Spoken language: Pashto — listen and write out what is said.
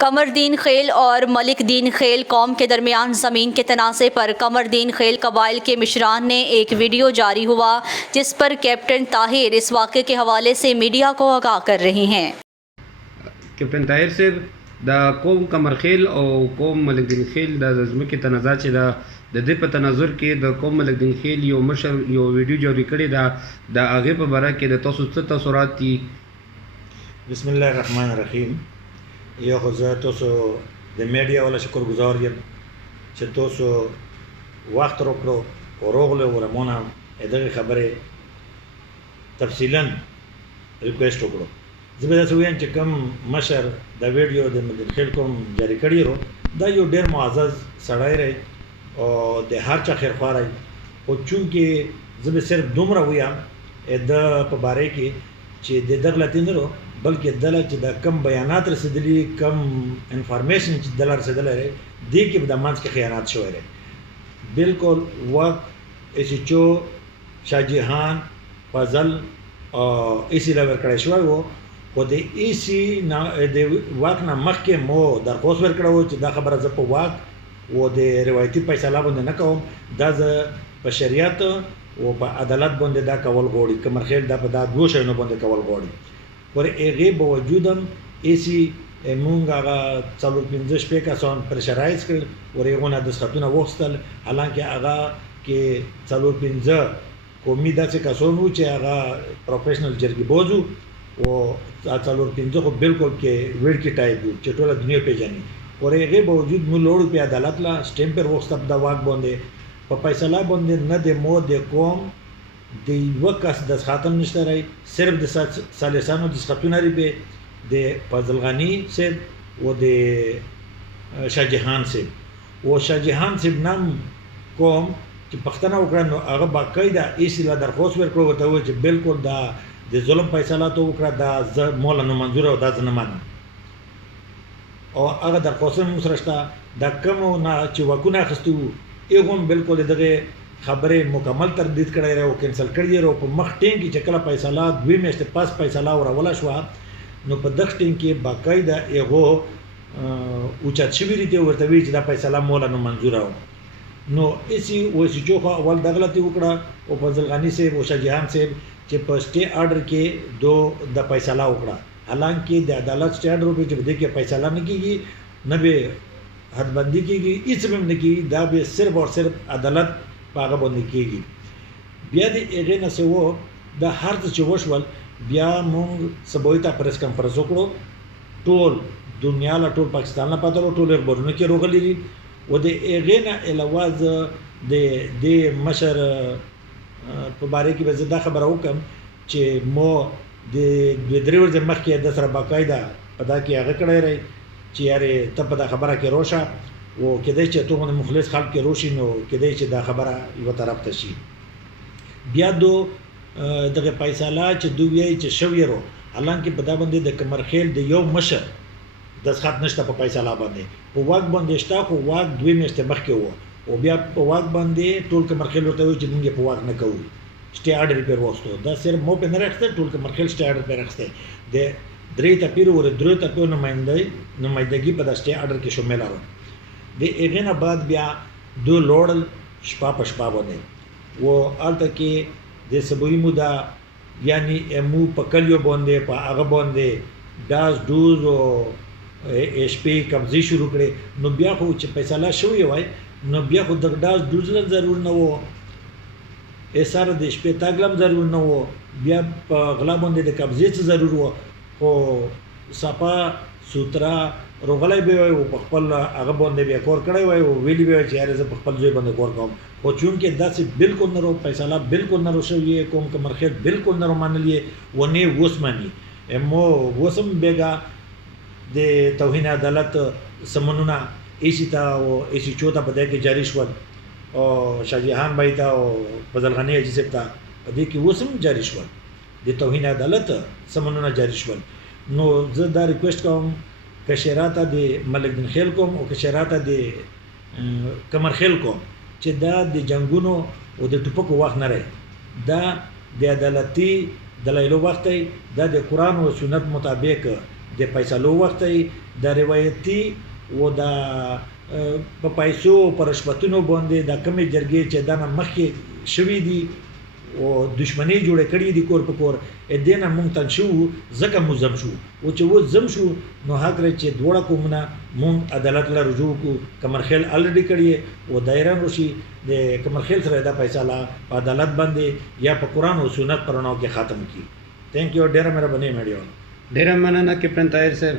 कमरदीन खेल और मलिक दीन खेल कौम के दरमियान ज़मीन के तनाज़े पर कमरदीन खेल कबाइल के मिशरान ने एक वीडियो जारी हुआ जिस पर कैप्टन ताहिर इस वाक़े के हवाले से मीडिया को आगाह कर रहे हैं। कैप्टन ताहिर साहब د قوم کمر خیل او قوم ملک دین خیل د ځمکې تنازع چې د دې په تناظر کې د قوم ملک دین خیل یو مشر یو ویډیو جوړ کړی دا د هغې په باره کې د تاسو څه تاثرات دي؟ بسم الله الرحمن الرحیم. یو خو زه تاسو د میډیا والا شکرګزار یم چې تاسو وخت راکړو او راغلو او رامونه دغې خبرې تفصیلا ریکویسټ وکړو. زه به داسې ووایم چې کوم مشر دا ویډیو د ملک خیل کوم جاري کړی رو دا یو ډېر معزز سړی دی او د هر چا خیرخواه دی، خو چونکې زه به صرف دومره ووایم د په باره کې چې د ده غلطي نه رو بلکې دله چې دا کم بیانات رسېدلي کم انفارمیشن چې دله رسېدلی دی دې کې به د منځ کې خیانات شوی دی. بالکل وقت ایسیچو شاه جهان فضل ایسی له ورکړی شوی و، خو د ایسی د واک نه مخکې مو درخواست ورکړی و چې دا خبره زه په واک و د روایتي فیصله باندې نه کوم، دا زه په شریعت او په عدالت باندې دا کول غواړي. کمرخیل دا په دا دوه شیانو باندې کول غواړي. پر هغې باوجود هم ایسي مونږ هغه 4-5 شپې کسان پرشرایز کړل، ور هغو نه دستخطونه واخیستل، حالانکې هغه کې 4-5 قومي داسې کسان وو چې هغه پروفیشنل جرګې باز وو او 4-5 خو بالکل کې ویړکي ټایپ وو چې ټوله دنیا پیژني. پر هغې باوجود موږ لاړو په عدالت له سټمپ پر واخیسته په دا واک باندې په فیصله باندې نه د مو د قوم د یوه کس دستخط هم نشته رہی، صرف د ثالثانو دستخطونه لري په د فضل غني صاحب او د شاه جهان صاحب. او شاه جهان صاحب نام قوم چې پښتنه وکړه نو هغه باقاعده ایسي له درخواست ورکړو ورته وویل چې بالکل دا د ظلم فیصله ته وکړه، دا زه موله نه منظوره او دا زه نه منم. او هغه درخواستونه موږ سره شته، دا کومو نه چې واکونه اخیستي وو هغو هم بالکل دغې خبرې مکمل تردید کړی دی او کینسل کړي دی. او په مخ ټیم کې چې کله فیصله 2 میاشتې پس فیصله وروله شوه نو په دغه ټیم کې باقاعده هغو اوچت شوي دي ورته وایي چې دا فیصله موله نه منظوره وه. نو ایسي اوسیچو خو اول دا غلطي وکړه او فضل غني صاحب او شاه جهان صاحب چې په سټې آرډر کې د فیصله وکړه، حالانکې د عدالت سټې آرډر په چې په دې کې فیصله نه کېږي نه به حدبندي کېږي هېڅ به هم نه کېږي، دا به صرف او صرف عدالت په هغه باندې کېږي. بیا د هغې نه څه و دا هر څه چې وشول بیا مونږ سبوی ته پریس کنفرنس وکړو، ټول دنیا له ټول پاکستان نه پته وو، ټول اخبارونه کې راغلي دي. او د هغې نه علاوه زه د دې مشر په باره کې به زه دا خبره وکړم چې مو د 2-3 ورځې مخکې د سره باقاعده په دا کې هغه کړی دی چې یارې ته په دا خبره کې روشه او کېدای چې ته غوندې مخلص خلک کې روشي نو کېدای چې دا خبره یوه طرف ته شي. بیا دغه فیصله چې دوی وایي چې شوې رو، حالانکې په دا باندې د کمرخیل د یو مشر دستخط نشته په فیصله باندې، په واک باندې شته خو واک 2 میاشتې مخکې وو او بیا په واک باندې ټول کمرخیل ورته وایي چې موږ یې په واک نه کوو، سټې آرډر یې پرې واخیستو. دا صرف مو پرې نه راخیستی، ټول کمرخیل سټې آرډر پرې راخیستی. د 3 تپیرو ور 3 تپیرو نمایندګي په دا سټې آرډر کې شامله وه. د هغې نه بعد بیا دوی لاړل شپه په شپه باندې و هلته کې د سبوي موده یعنې مو په کلیو باندې په هغه باندې ډاز ډوز او شپې قبضې شروع کړې. نو بیا خو چې فیصله شوې وای نو بیا خو د ډاز ډوز هم ضرور نه و، ایساره د شپې تګ هم ضرور نه و، بیا په غلا باندې د قبضې څه ضرور و، خو صفا سوتره روغلی به وای او په خپل هغه باندې بیا کور کړی وای او ویلي به وای چې یاره زه په خپل ځای باندې کور کوم. خو چونکې داسې بالکل نه رو فیصله بالکل نه رو شوې قوم کمرخیل بالکل نه رو منلي و نه اوس مني. مو اوس هم بېګا د توهین عدالت سمنونه ایسي ته او ایسیچو ته په دې کې جاري شول او شاه جهان بھائی ته او فضل غني حاجي صاحب ته په دې کې اوس هم جاري شول، د توهین عدالت سمنونه جاري شول. نو زه دا ریکویسټ کوم کشراته د ملک دین خیل کوم او کشراته د کمرخیل کوم چې دا د جنگونو او د ټوپکو وخت نه رہی، دا د عدالتي دلایلو وخت دی، دا د قرآن او سنت مطابق د فیصلو وخت دی د روایتي و د په پیسو او په رشوتونو باندې د کمې جرګې چې دا نه مخکې شوي دي او دشمنی جوړه کړې دي کور په کور ا دې نه مونږ تن شو ځکه مو زم شو او چې و زم شو نو حق لري چې دوړه کومه مونږ عدالت له رجوع کو کمرخیل الریډي کړی او دایره روشي د کمرخیل سره دا فیصله په عدالت باندې یا په قران او سنت پرونو کې ختم کی. تھینک یو ډیره مهرباني میډیو. ډیره مننه کیپټن طاهر صاحب.